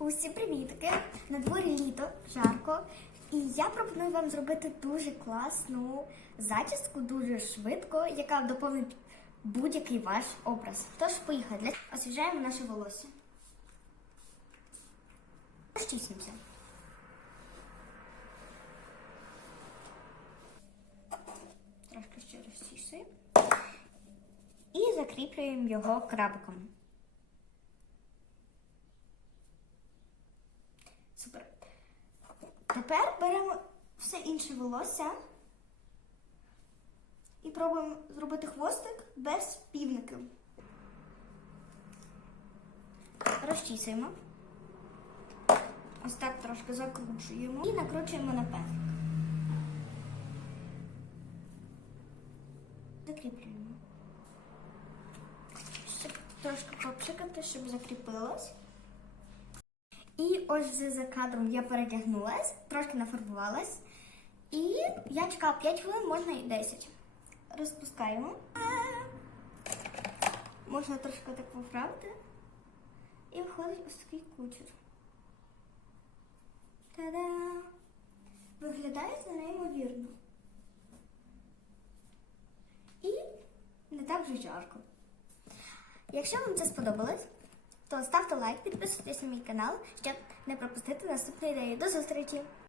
Усі привітки! На дворі літо, жарко. І я пропоную вам зробити дуже класну зачіску, дуже швидко, яка доповнить будь-який ваш образ. Тож поїхали. Освіжаємо наше волосся. Розчісуємося. Трошки ще розчісуємо. І закріплюємо його крабиком. Тепер беремо все інше волосся і пробуємо зробити хвостик без півників. Розчісуємо. Ось так трошки закручуємо і накручуємо на пензлик. Закріплюємо. Ще трошки попшикати, щоб закріпилось. І ось вже за кадром я перетягнулась, трошки нафарбувалась. І я чекала 5 хвилин, можна і 10. Розпускаємо. Можна трошки так поправити. І виходить ось такий кучер. Та-да! Виглядає це неймовірно. І не так вже жарко. Якщо вам це сподобалось, то ставте лайк, підписуйтесь на мій канал, щоб не пропустити наступні ідеї. До зустрічі!